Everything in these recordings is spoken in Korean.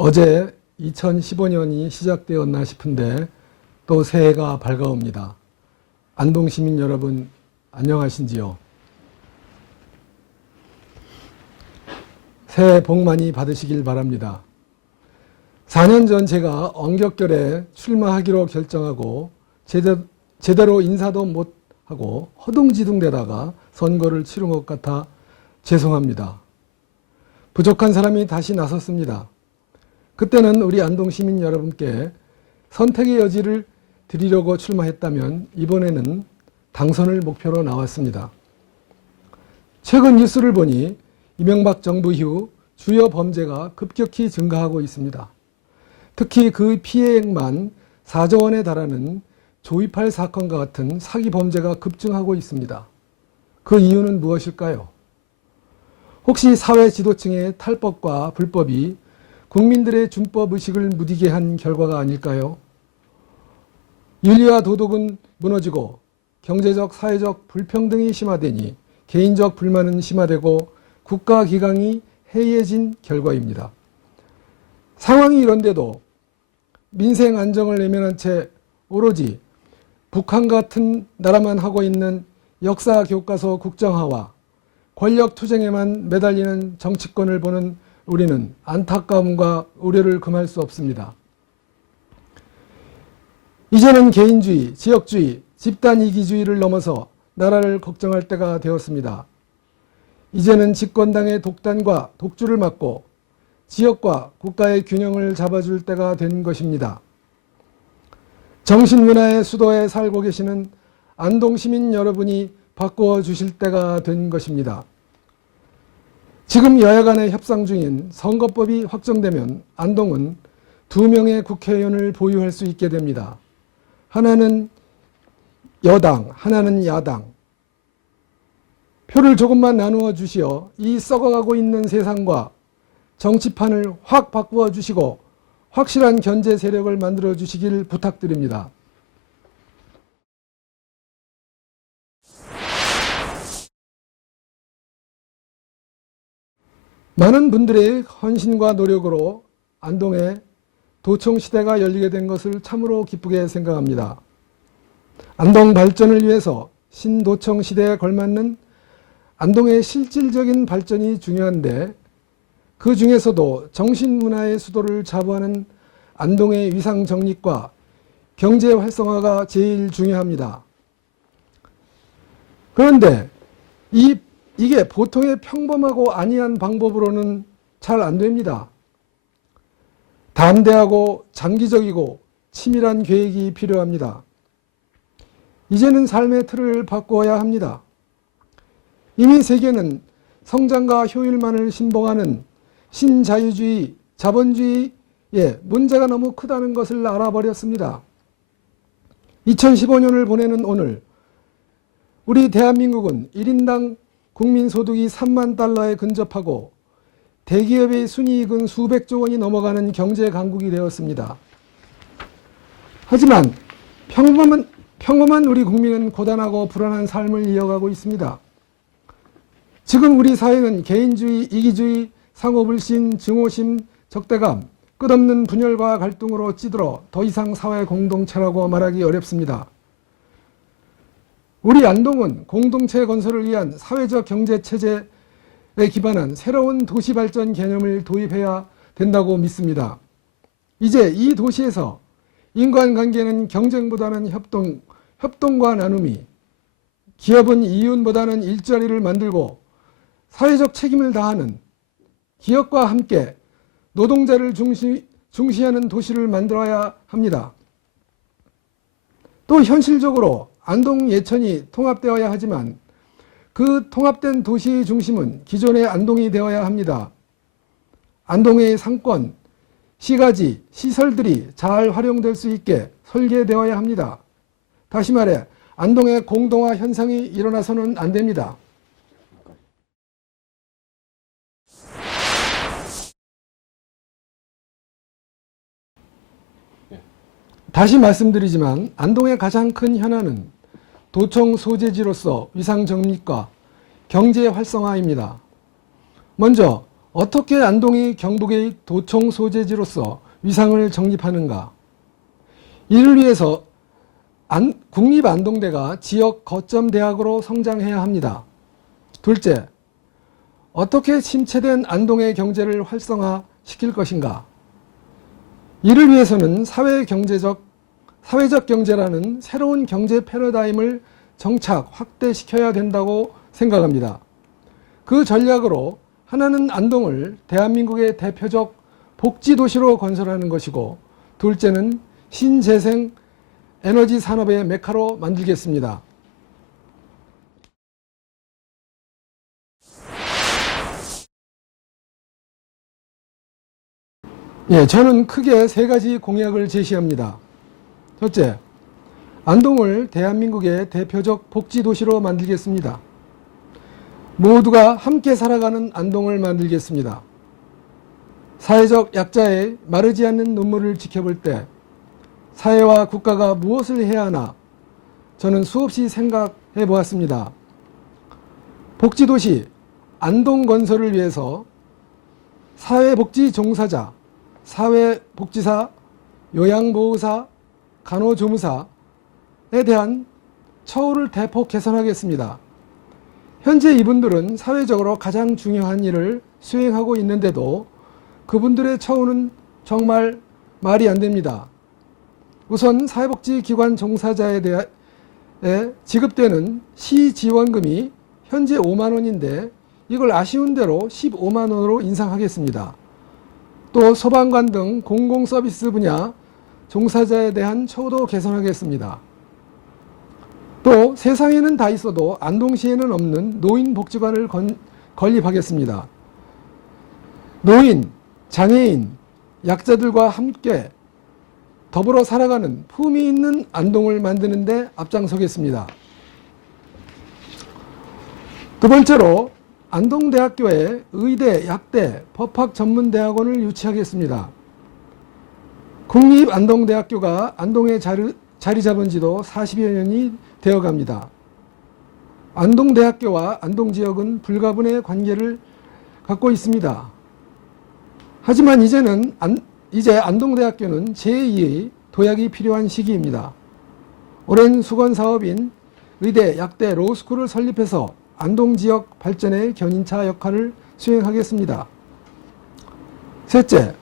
어제 2015년이 시작되었나 싶은데 또 새해가 밝아옵니다. 안동 시민 여러분 안녕하신지요? 새해 복 많이 받으시길 바랍니다. 4년 전 제가 언격결에 출마하기로 결정하고 제대로 인사도 못하고 허둥지둥대다가 선거를 치른 것 같아 죄송합니다. 부족한 사람이 다시 나섰습니다. 그때는 우리 안동 시민 여러분께 선택의 여지를 드리려고 출마했다면 이번에는 당선을 목표로 나왔습니다. 최근 뉴스를 보니 이명박 정부 이후 주요 범죄가 급격히 증가하고 있습니다. 특히 그 피해액만 4조 원에 달하는 조이팔 사건과 같은 사기 범죄가 급증하고 있습니다. 그 이유는 무엇일까요? 혹시 사회 지도층의 탈법과 불법이 국민들의 준법 의식을 무디게 한 결과가 아닐까요? 윤리와 도덕은 무너지고 경제적, 사회적 불평등이 심화되니 개인적 불만은 심화되고 국가기강이 해이해진 결과입니다. 상황이 이런데도 민생 안정을 내면한 채 오로지 북한 같은 나라만 하고 있는 역사 교과서 국정화와 권력 투쟁에만 매달리는 정치권을 보는 우리는 안타까움과 우려를 금할 수 없습니다. 이제는 개인주의, 지역주의, 집단이기주의를 넘어서 나라를 걱정할 때가 되었습니다. 이제는 집권당의 독단과 독주를 막고 지역과 국가의 균형을 잡아줄 때가 된 것입니다. 정신문화의 수도에 살고 계시는 안동 시민 여러분이 바꾸어 주실 때가 된 것입니다. 지금 여야 간의 협상 중인 선거법이 확정되면 안동은 2명의 국회의원을 보유할 수 있게 됩니다. 하나는 여당, 하나는 야당. 표를 조금만 나누어 주시어 이 썩어가고 있는 세상과 정치판을 확 바꾸어 주시고 확실한 견제 세력을 만들어 주시길 부탁드립니다. 많은 분들의 헌신과 노력으로 안동에 도청 시대가 열리게 된 것을 참으로 기쁘게 생각합니다. 안동 발전을 위해서 신도청 시대에 걸맞는 안동의 실질적인 발전이 중요한데 그 중에서도 정신문화의 수도를 자부하는 안동의 위상 정립과 경제 활성화가 제일 중요합니다. 그런데 이게 보통의 평범하고 안이한 방법으로는 잘 안 됩니다. 담대하고 장기적이고 치밀한 계획이 필요합니다. 이제는 삶의 틀을 바꾸어야 합니다. 이미 세계는 성장과 효율만을 신봉하는 신자유주의, 자본주의의 문제가 너무 크다는 것을 알아버렸습니다. 2015년을 보내는 오늘 우리 대한민국은 1인당 국민소득이 3만 달러에 근접하고 대기업의 순이익은 수백조 원이 넘어가는 경제 강국이 되었습니다. 하지만 평범한 우리 국민은 고단하고 불안한 삶을 이어가고 있습니다. 지금 우리 사회는 개인주의, 이기주의, 상호불신, 증오심, 적대감, 끝없는 분열과 갈등으로 찌들어 더 이상 사회 공동체라고 말하기 어렵습니다. 우리 안동은 공동체 건설을 위한 사회적 경제체제에 기반한 새로운 도시발전 개념을 도입해야 된다고 믿습니다. 이제 이 도시에서 인간관계는 경쟁보다는 협동과 나눔이, 기업은 이윤보다는 일자리를 만들고 사회적 책임을 다하는 기업과 함께 노동자를 중시하는 도시를 만들어야 합니다. 또 현실적으로 안동 예천이 통합되어야 하지만 그 통합된 도시의 중심은 기존의 안동이 되어야 합니다. 안동의 상권, 시가지, 시설들이 잘 활용될 수 있게 설계되어야 합니다. 다시 말해 안동의 공동화 현상이 일어나서는 안 됩니다. 다시 말씀드리지만 안동의 가장 큰 현안은 도청 소재지로서 위상 정립과 경제 활성화입니다. 먼저 어떻게 안동이 경북의 도청 소재지로서 위상을 정립하는가? 이를 위해서 국립안동대가 지역 거점 대학으로 성장해야 합니다. 둘째, 어떻게 침체된 안동의 경제를 활성화시킬 것인가? 이를 위해서는 사회적 경제라는 새로운 경제 패러다임을 정착, 확대시켜야 된다고 생각합니다. 그 전략으로 하나는 안동을 대한민국의 대표적 복지도시로 건설하는 것이고, 둘째는 신재생 에너지 산업의 메카로 만들겠습니다. 저는 크게 세 가지 공약을 제시합니다. 첫째, 안동을 대한민국의 대표적 복지도시로 만들겠습니다. 모두가 함께 살아가는 안동을 만들겠습니다. 사회적 약자의 마르지 않는 눈물을 지켜볼 때 사회와 국가가 무엇을 해야 하나 저는 수없이 생각해 보았습니다. 복지도시 안동 건설을 위해서 사회복지 종사자, 사회복지사, 요양보호사, 간호조무사에 대한 처우를 대폭 개선하겠습니다. 현재 이분들은 사회적으로 가장 중요한 일을 수행하고 있는데도 그분들의 처우는 정말 말이 안 됩니다. 우선 사회복지기관 종사자에 대해 지급되는 시지원금이 현재 5만 원인데 이걸 아쉬운 대로 15만 원으로 인상하겠습니다. 또 소방관 등 공공서비스 분야 종사자에 대한 처우도 개선하겠습니다. 또 세상에는 다 있어도 안동시에는 없는 노인복지관을 건립하겠습니다. 노인, 장애인, 약자들과 함께 더불어 살아가는 품위 있는 안동을 만드는 데 앞장서겠습니다. 두 번째로 안동대학교에 의대, 약대, 법학전문대학원을 유치하겠습니다. 국립안동대학교가 안동에 자리 잡은 지도 40여 년이 되어갑니다. 안동대학교와 안동지역은 불가분의 관계를 갖고 있습니다. 하지만 이제 안동대학교는 제2의 도약이 필요한 시기입니다. 오랜 수건사업인 의대, 약대, 로스쿨을 설립해서 안동지역 발전의 견인차 역할을 수행하겠습니다. 셋째,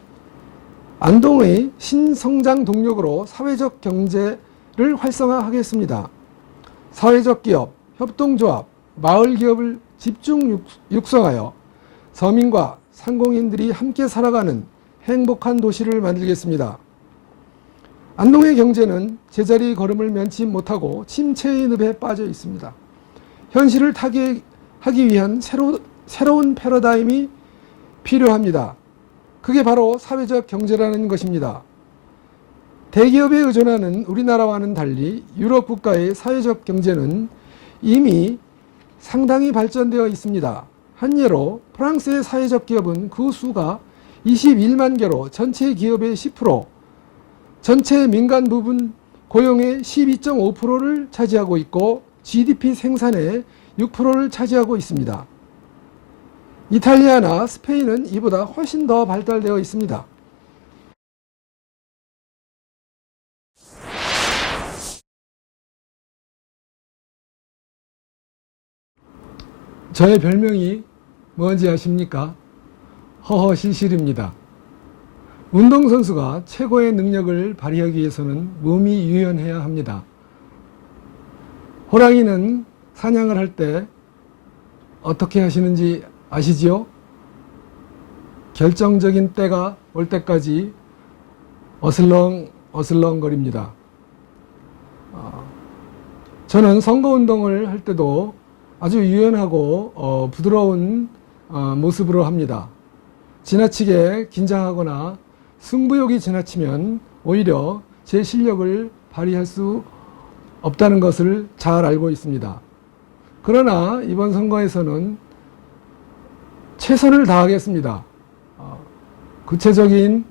안동의 신성장 동력으로 사회적 경제를 활성화하겠습니다. 사회적 기업, 협동조합, 마을기업을 집중 육성하여 서민과 상공인들이 함께 살아가는 행복한 도시를 만들겠습니다. 안동의 경제는 제자리 걸음을 면치 못하고 침체의 늪에 빠져 있습니다. 현실을 타개하기 위한 새로운 패러다임이 필요합니다. 그게 바로 사회적 경제라는 것입니다. 대기업에 의존하는 우리나라와는 달리 유럽 국가의 사회적 경제는 이미 상당히 발전되어 있습니다. 한 예로 프랑스의 사회적 기업은 그 수가 21만 개로 전체 기업의 10%, 전체 민간 부분 고용의 12.5%를 차지하고 있고 GDP 생산의 6%를 차지하고 있습니다. 이탈리아나 스페인은 이보다 훨씬 더 발달되어 있습니다. 저의 별명이 뭔지 아십니까? 허허실실입니다. 운동선수가 최고의 능력을 발휘하기 위해서는 몸이 유연해야 합니다. 호랑이는 사냥을 할 때 어떻게 하시는지 아시지요? 결정적인 때가 올 때까지 어슬렁거립니다. 저는 선거운동을 할 때도 아주 유연하고 부드러운 모습으로 합니다. 지나치게 긴장하거나 승부욕이 지나치면 오히려 제 실력을 발휘할 수 없다는 것을 잘 알고 있습니다. 그러나 이번 선거에서는 최선을 다하겠습니다. 구체적인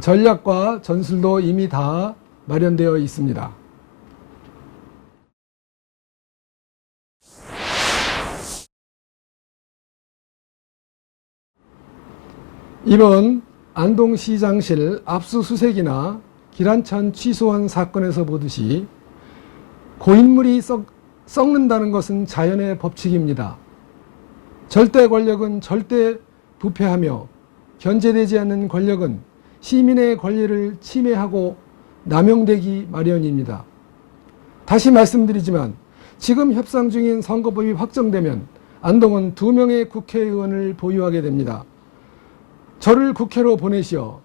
전략과 전술도 이미 다 마련되어 있습니다. 이번 안동시장실 압수수색이나 기란찬 취소원 사건에서 보듯이 고인물이 썩는다는 것은 자연의 법칙입니다. 절대 권력은 절대 부패하며 견제되지 않는 권력은 시민의 권리를 침해하고 남용되기 마련입니다. 다시 말씀드리지만 지금 협상 중인 선거법이 확정되면 안동은 2명의 국회의원을 보유하게 됩니다. 저를 국회로 보내시어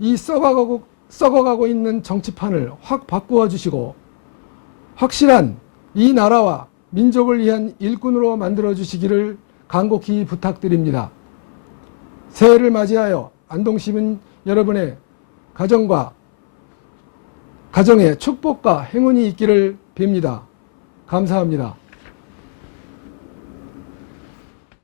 이 썩어가고 있는 정치판을 확 바꾸어 주시고 확실한 이 나라와 민족을 위한 일꾼으로 만들어 주시기를 간곡히 부탁드립니다. 새해를 맞이하여 안동시민 여러분의 가정에 축복과 행운이 있기를 빕니다. 감사합니다.